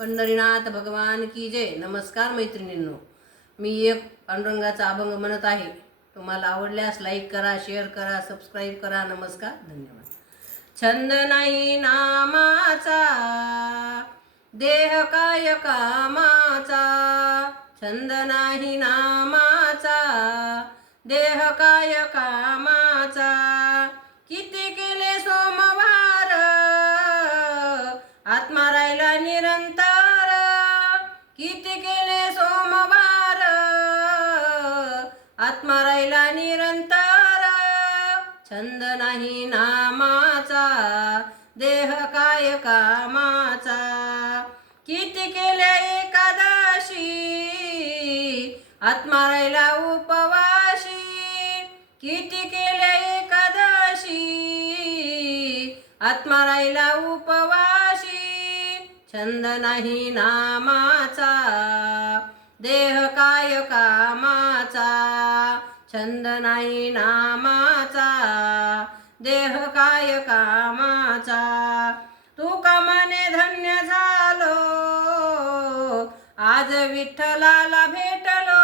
पंढरीनाथ भगवान की जय. नमस्कार मैत्रिणींनो, मी एक पांडुरंगाचा अभंग म्हणत आहे. तुम्हाला आवडल्यास लाईक करा, शेअर करा, सबस्क्राईब करा. नमस्कार, धन्यवाद. छंद नाही नामाचा, देह काय कामाचा. छंद नाही नामाचा, देह काय कामाचा. किती केले सोमवार, आत्मा राहिला निरंतर. किती केले सोमवार, आत्मा राहिला निरंतर. छंद नाही नामाचा, देह काय कामाचा. किती केल्या एकादशी, आत्मा राहिला उपवाशी. किती केल्या एकादशी, आत्मा राहिला उपवाशी. छंद नाही नामाचा, देह काय कामाचा. छंद नाही नामाचा, देह काय कामाचा. तुका मने धन्य झालो, आज विठ्ठलाला भेटलो.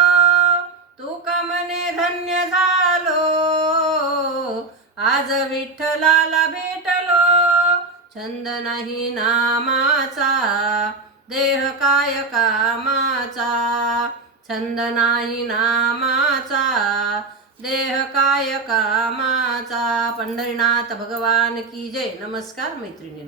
तुका मने धन्य झालो, आज विठ्ठलाला भेटलो. छंद नाही नामाचा, देह काय कामाचा. छंद नाही नामाचा, देह काय कामाचा. पंढरीनाथ भगवान की जय. नमस्कार मैत्रिणींनो.